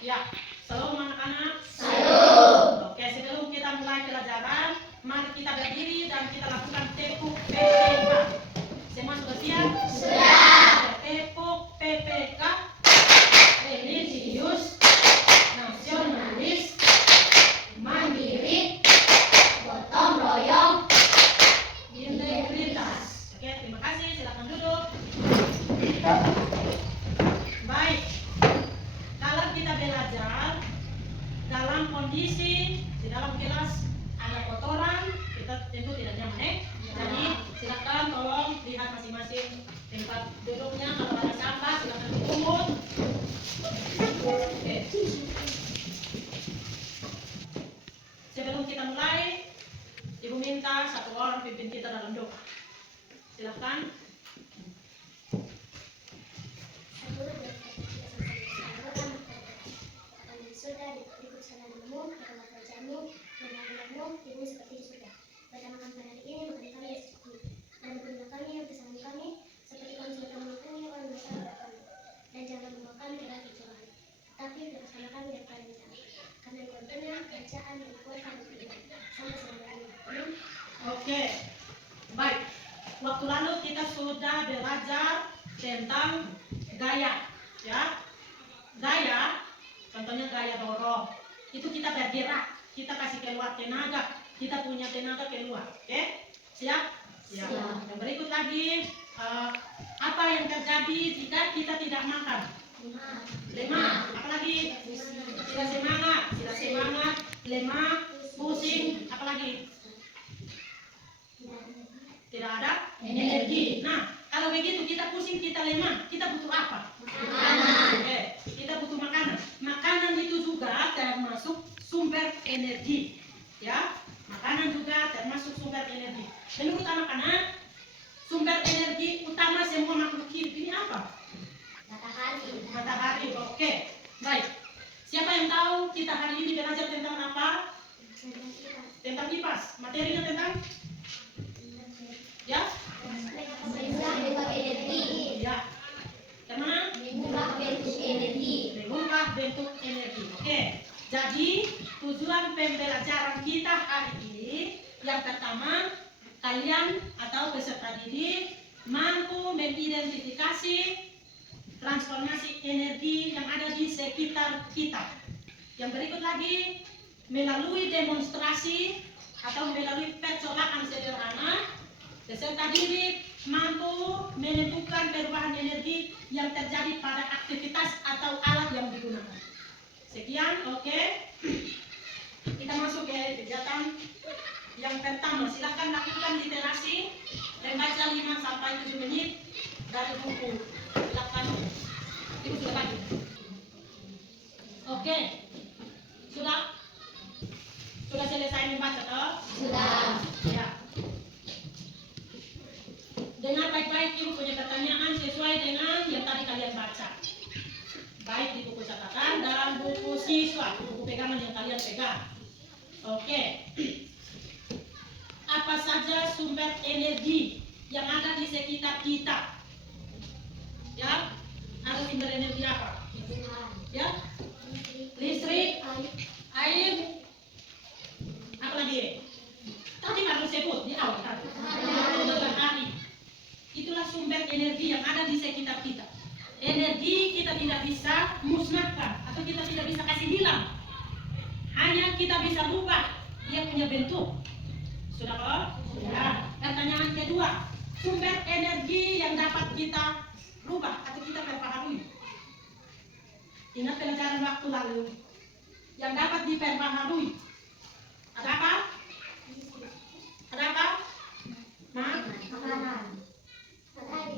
Ya, shalom anak-anak. Oke, sebelum kita mulai pelajaran, mari kita berdiri dan kita lakukan tepuk PPK. Semua sudah siap? Sudah. Tepuk PPK. Religius, nasionalis, mandiri, gotong royong, integritas. Oke, terima kasih. Silakan duduk. Baik. Kalau kita belajar dalam kondisi di dalam kelas ada kotoran, kita tentu tidak nyaman. Jadi silakan tolong lihat masing-masing tempat duduknya. Kalau ada sampah silakan dipungut. Oke. Sebelum kita mulai, Ibu minta satu orang pimpin kita dalam doa. Silakan. Ibu seperti di surga. Pertamakan pada hari ini makan kami yang secukupnya, dan berilah kami yang kesalahan kami, seperti kami sudah mengampuni orang bersalah kepada kami. Dan jangan membawa kami ke dalam pencobaan, tetapi bebaskanlah kami daripada yang jahat. Karena Engkau benar, kerajaan dan kuasa dan kemuliaan sampai selama-lamanya. Amin. Oke, baik. Waktu lalu kita sudah belajar tentang gaya, ya. Gaya, contohnya gaya dorong. Itu kita bergerak, kita kasih keluar tenaga, kita punya tenaga keluar. Oke, siap? Siap. Yang berikut lagi, apa yang terjadi jika kita tidak makan? Lemah. Apalagi? Tidak semangat, lemah, pusing. Apalagi? Tidak ada energi. Nah, kalau begitu kita pusing, kita lemah, kita butuh apa? Makanan. Oke, kita butuh makanan. Makanan itu juga termasuk sumber energi, ya. Makanan juga termasuk sumber energi. Menurut anak-anak, sumber energi utama semua makhluk hidup ini apa? Matahari. Oke, baik. Siapa yang tahu kita hari ini belajar tentang apa? Tentang kipas. Materinya tentang? Ya? Ya. Karena mengubah bentuk energi. Oke. Jadi tujuan pembelajaran kita hari ini yang pertama, kalian atau peserta didik mampu mengidentifikasi transformasi energi yang ada di sekitar kita. Yang berikut lagi, melalui demonstrasi atau melalui percobaan sederhana, peserta didik mampu menentukan perubahan energi yang terjadi pada aktivitas atau alat yang digunakan. Sekian, oke. Kita masuk ke kegiatan yang pertama. Silakan lakukan literasi, membaca 5-7 menit dari buku. Silakan. Ibu sudah bagi. Oke. Sudah selesai membaca toh? Sudah. Ya. Dengar baik-baik, Ibu punya pertanyaan sesuai dengan yang tadi kalian baca. Baik di buku catatan dan buku siswa, buku pegangan yang kalian pegang. Oke. Apa saja sumber energi yang ada di sekitar kita? Ya, ada sumber energi apa? Ya, listrik, air, apa lagi? Tadi baru sebut di awal tadi. Matahari. Itulah sumber energi yang ada di sekitar kita. Energi kita tidak bisa musnahkan atau kita tidak bisa kasih hilang. Hanya kita bisa rubah dia punya bentuk. Sudah kok? Sudah. Pertanyaan kedua, sumber energi yang dapat kita rubah atau kita perbaharui. Ingat pelajaran waktu lalu. Yang dapat diperbaharui. Ada apa? Ada apa?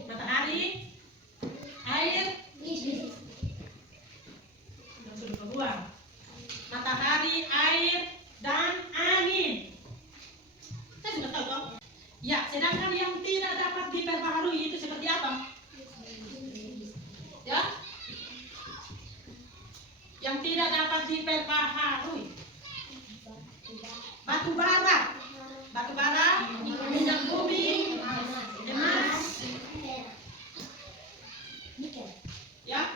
Matahari, air, dan sudah keluar. Matahari, air, dan angin. Kita sudah tahu toh? Ya, sedangkan yang tidak dapat diperbaharui itu seperti apa? Ya? Yang tidak dapat diperbaharui. Batu bara, minyak bumi, emas, ya,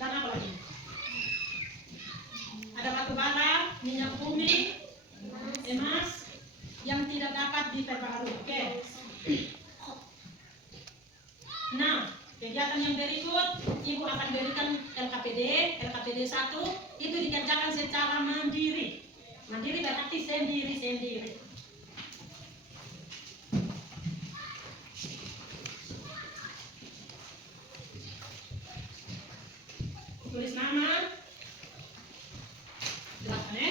dan apa lagi? bumi, emas yang tidak dapat diperbaharui. Oke. Nah, kegiatan yang berikut, Ibu akan berikan LKPD 1 itu dikerjakan secara mandiri. Mandiri berarti sendiri-sendiri. Tulis nama. Jelaskan ya.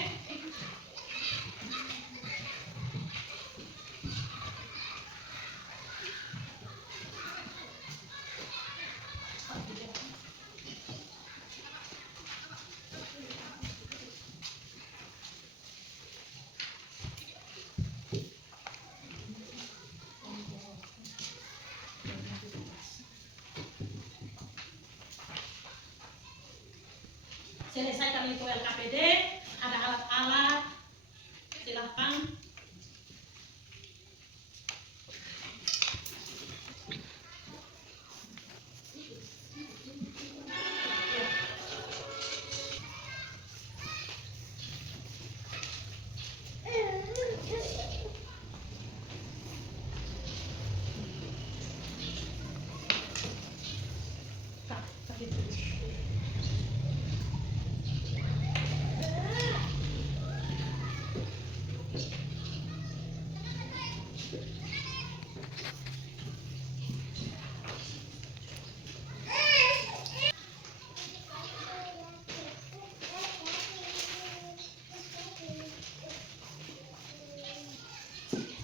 Selesaikan itu LKPD, ada alat-alat, silahkan.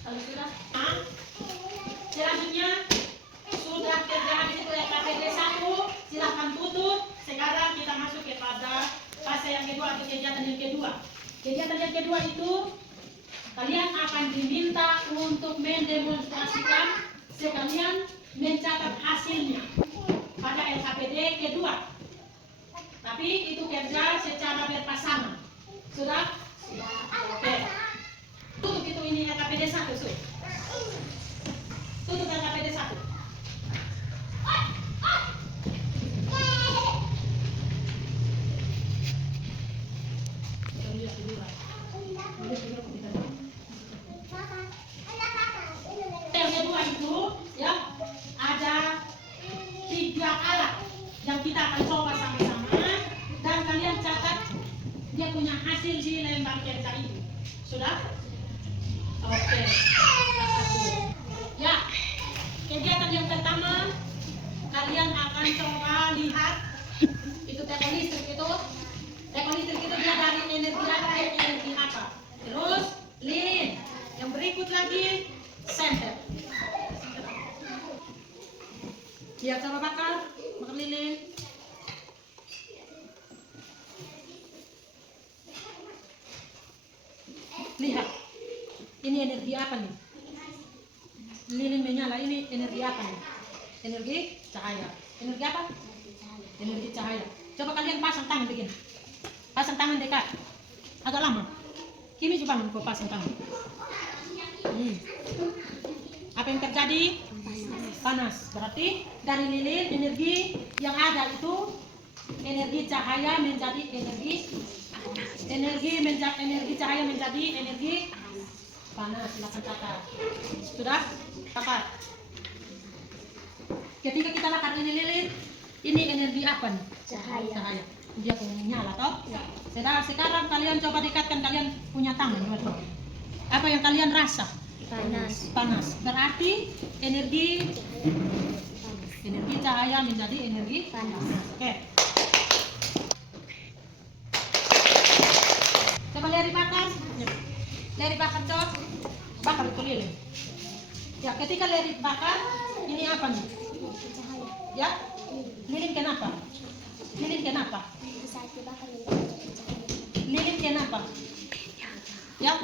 Kalau sudah, selanjutnya sudah terjadi itu LKPD 1, silahkan tutup. Sekarang kita masuk kepada fase yang kedua atau kegiatan yang kedua. Kegiatan yang kedua itu kalian akan diminta untuk mendemonstrasikan sekalian mencatat hasilnya pada LKPD kedua. Tapi itu kerja secara berpasangan. Sudah? Oke. Tutup itu ini LKPD 1, tutup LKPD 1. Yang kedua itu ya ada 3 alat yang kita akan coba sama-sama dan kalian catat dia punya hasil di lembar kerja itu. Sudah? Oke. Ya, kegiatan yang pertama kalian akan coba lihat itu teko listrik itu. Teko listrik itu dia dari energi apa ke energi apa. Terus lilin. Yang berikut lagi senter. Dia coba bakar lilin. Lihat. Ini energi apa nih? Lilin menyala, ini energi apa nih? Energi cahaya. Energi apa? Energi cahaya. Coba kalian pasang tangan begini. Pasang tangan dekat. Agak lama. Kimi coba kau pasang tangan. Apa yang terjadi? Panas. Berarti dari lilin energi yang ada itu energi cahaya menjadi energi cahaya menjadi energi panas. Silakan catat. Sudah? Catat. Ketika kita bakar ini lilin, ini energi apa nih? Cahaya. Dia punya nyala toh? Ya. Sekarang kalian coba dekatkan, kalian punya tangan. Apa yang kalian rasa? Panas. Berarti energi cahaya menjadi energi panas. Oke. Coba leri bakar. Leri bakar coba. Bakar itu lilin. Ya, ketika leri bakar, ini apa nih? Ya? Lilin kenapa? Lilin kenapa? Ya?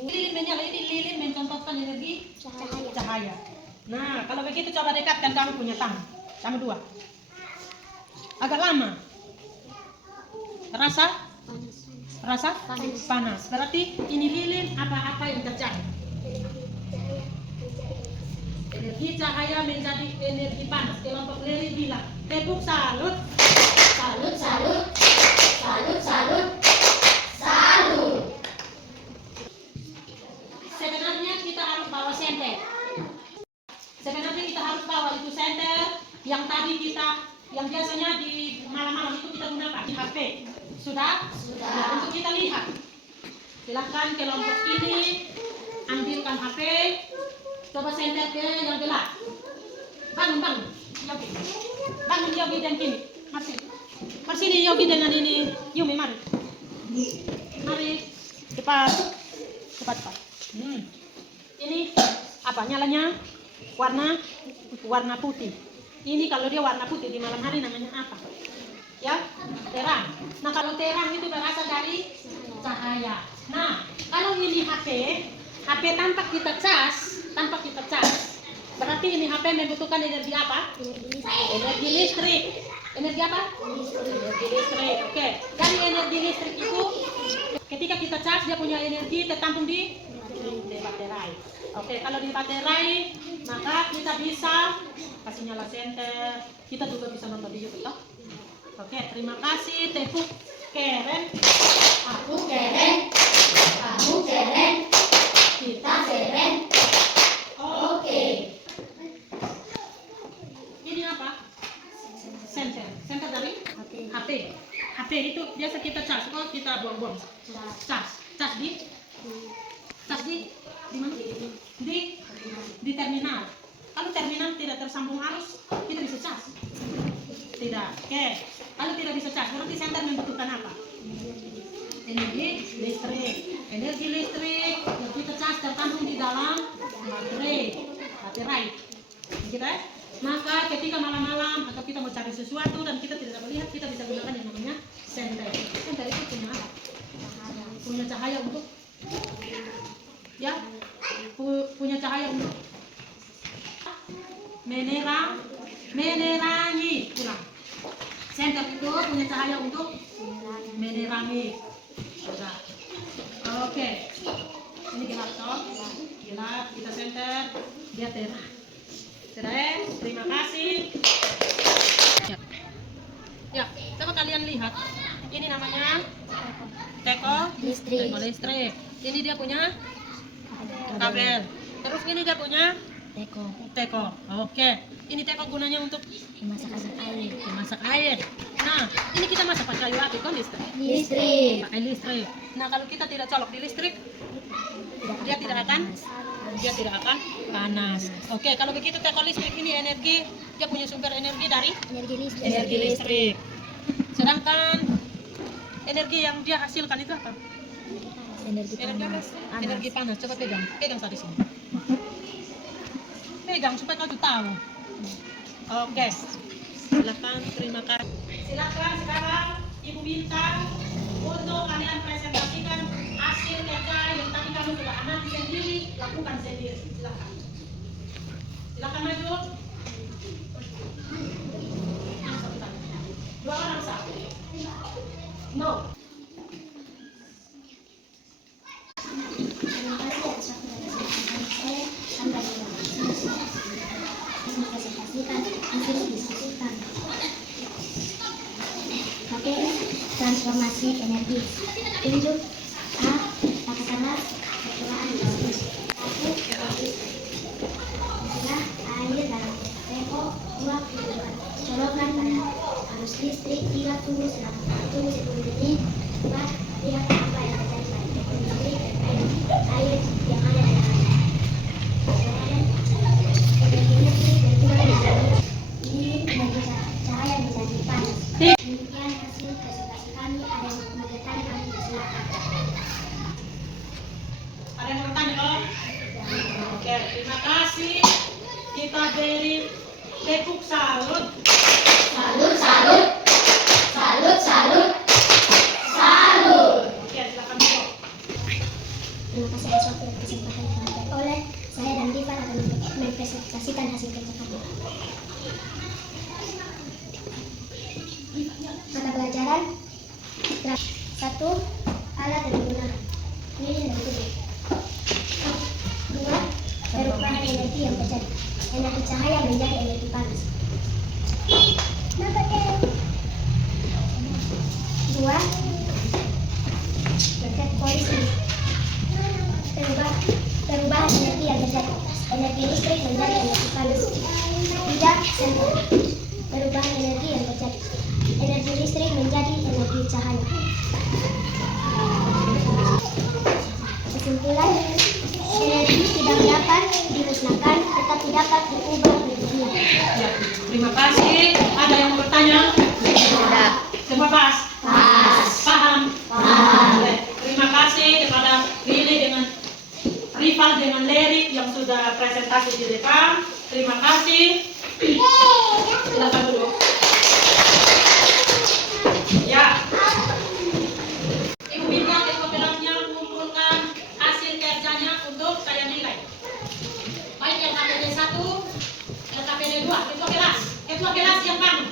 Lilin menyala, ini lilin mencontohkan energi cahaya. Nah, kalau begitu coba dekatkan kamu punya tangan. Kamu dua. Agak lama. Rasa? Panas. Berarti ini lilin apa yang terjadi? Energi cahaya menjadi energi panas. Kelompok leri bilang, tepuk salut. yang biasanya di malam-malam itu kita gunakan di HP. Sudah? Sudah. Ya, untuk kita lihat. Silahkan kelompok ini ambilkan HP, coba senter ke yang gelap. Bangun, Yogi. Bangun Yogi dan Kimi. Masih. Persini Yogi dengan ini Yumi, mari. Mari. Cepat. Ini apa nyalanya? Warna putih. Ini kalau dia warna putih di malam hari namanya apa? Ya, terang. Nah, kalau terang itu berasal dari cahaya. Nah, kalau ini HP tanpa kita cas, berarti ini HP membutuhkan energi apa? Energi listrik. Energi apa? Energi listrik. Oke. Dari energi listrik itu ketika kita cas dia punya energi tertampung di baterai. Oke, kalau di baterai maka kita bisa kasih nyala senter. Kita juga bisa nonton di YouTube toh. Oke, terima kasih. Tepuk keren. Aku keren. Kamu keren. Kita keren. Oke. Ini apa? Senter. Senter dari HP. HP itu biasa kita cas. Kok kita buang-buang? Cas di mana? Di terminal. Kalau terminal tidak tersambung arus, kita bisa cas. Tidak. Oke. Kalau tidak bisa cas, berarti senter membutuhkan apa? Energi listrik. Energi listrik yang kita cas tertampung di dalam baterai. Kita maka ketika malam-malam atau kita mau cari sesuatu dan kita tidak dapat lihat, kita bisa gunakan yang namanya senter. Senter itu punya apa? Punya cahaya untuk punya cahaya untuk menerangi. Ulang. Senter itu punya cahaya untuk menerangi. Sudah. Oke. Ini gelap toh. Gelap, kita senter, dia terang. Sudah, terima kasih. Ya, coba kalian lihat. Ini namanya teko listrik. Ini dia punya kabel. Terus ini dia punya teko. Oke. Ini teko gunanya untuk memasak air. Nah, ini kita masak pakai kayu api kan listrik. Pakai listrik. Nah, kalau kita tidak colok di listrik, dia tidak akan panas. Oke, kalau begitu teko listrik ini energi, dia punya sumber energi dari energi listrik. Sedangkan energi yang dia hasilkan itu apa? Energi panas. Coba pegang tadi sini. Pegang supaya kau tahu. Oke. Silakan, terima kasih. Silakan sekarang Ibu minta untuk kalian presentasikan hasil kerja yang tadi kamu sudah amati sendiri, lakukan sendiri. Silakan. Silakan maju. Dua orang satu. No. Terima kasih atas waktu dan kesempatan saya. Sampai jumpa. Presentasikan hasil diskusikan. Materi transformasi energi. Tunjuk A. Katakanlah perkiraan bisnis. 1. Istilah air dalam teko. 2. Kehidupan. Colokan pada arus listrik. 3. Tunggu 10 detik. 4. Lihat apa yang terjadi pada teko listrik dan air yang ada di dalamnya. Energi listrik berkurang menjadi ini energi cahaya menjadi panas. Demikian hasil presentasi kami. Ada yang mau bertanya, kami persilakan. Ada yang mau bertanya kalau? Oke, terima kasih. Kita beri tepuk salut. Oke, silakan dulu. Terima kasih atas waktu dan kesempatan yang diberikan oleh saya dan Diva akan mempresentasikan hasil kerja kami. Mata pelajaran 1. Alat yang digunakan. Lilin dan tubuh. 2. Perubahan energi yang terjadi. Energi cahaya menjadi energi panas. 2. Efek polisi. Perubahan energi yang terjadi. Energi listrik menjadi energi panas. 3. Senter. Perubahan energi yang terjadi. cahaya. Kesimpulan, energi tidak dapat dimusnahkan tetapi dapat diubah menjadi dunia. Ya, terima kasih. Ada yang mau bertanya? Tidak. Semua pas? Paham? Boleh. Terima kasih kepada Lili dengan Rival dengan Lerik yang sudah presentasi di depan. Terima kasih. Silakan dulu. Ya. Ibu minta ketua kelasnya mengumpulkan hasil kerjanya untuk saya nilai. Baik yang KPD 1, yang KPD 2, ketua kelas yang bangun.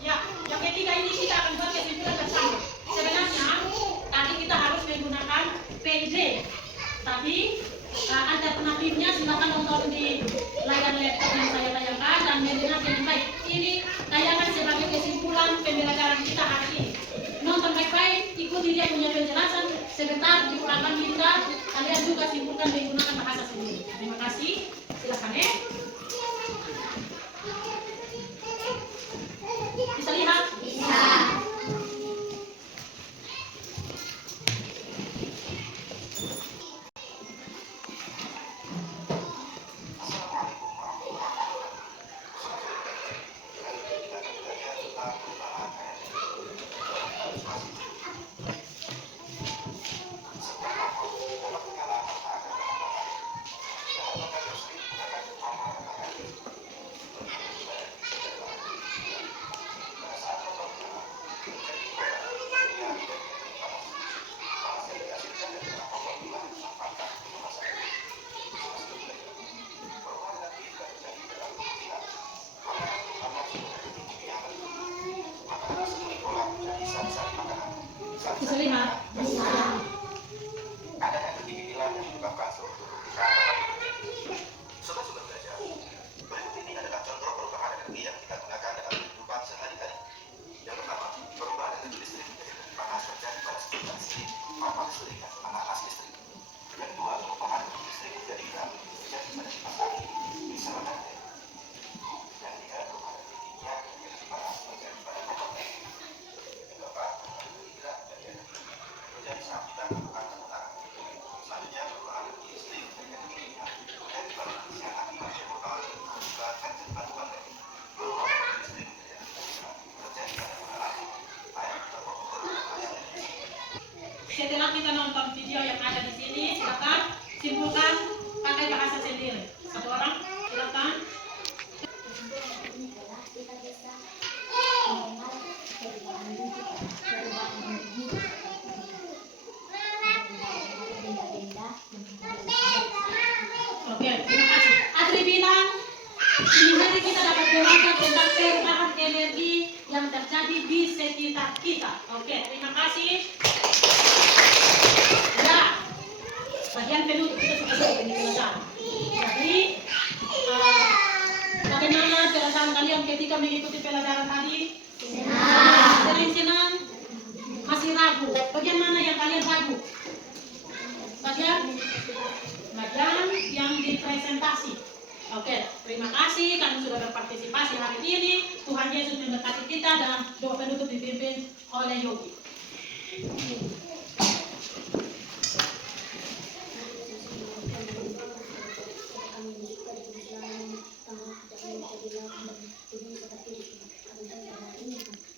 Ya, yang ketiga ini kita akan buat kesimpulan bersama. Sebenarnya tadi kita harus menggunakan PID, tapi alternatifnya silakan nonton di layar laptop yang saya tayangkan dan mendengar dengan baik. Ini tayangan sebagai kesimpulan pembelajaran kita hari ini. Nonton baik-baik, ikuti dia punya penjelasan. Sebentar dikurangkan kita, kalian juga simpulkan menggunakan bahasa sendiri. Terima kasih. Silakan ya. Bisa lihat? Bisa. Bisa lihat? Bisa. Ada yang dibilang menyebabkan seluruh tubuh kita sobat belajar. Berikut ini adalah contoh perubahan energi yang kita gunakan dalam kehidupan sehari-hari. Yang pertama, perubahan energi listrik menjadi panas terjadi pada setiap listrik, papan listrik dan panas listrik. Yang kedua, perubahan energi listrik menjadi gram terjadi pada kipas angin, bisa berganti. Yang ketiga, perubahan energi kimia menjadi panas terjadi pada kompor. Yang keempat, energi gerak menjadi energi terjadi saat kita melakukan pemutaran. Selanjutnya, perubahan energi listrik menjadi energi kimia menjadi baluran yang akibat motor akibatkan cepat baterai. Perubahan energi listrik menjadi energi kimia terjadi pada pengalaman air terkomputer dan listrik. Setelah kita nonton video yang ada di sini, silakan simpulkan pakai bahasa sendiri. Satu orang, silakan. Ini adalah kita bisa mengenal perubahan energi Oke, terima kasih. Adri bilang, ini hari kita dapat belajar tentang perubahan energi yang terjadi di sekitar kita. Oke, terima kasih. Ya, bagian penutup kita sudah selesai ini pelajaran. Jadi, bagaimana perasaan kalian ketika mengikuti pelajaran tadi? Senang. Masih ragu. Bagian mana yang kalian ragu? Bagian yang dipresentasi. Oke, terima kasih kalian sudah berpartisipasi hari ini. Tuhan Yesus memberkati kita dan doa penutup dipimpin oleh Yogi. Kami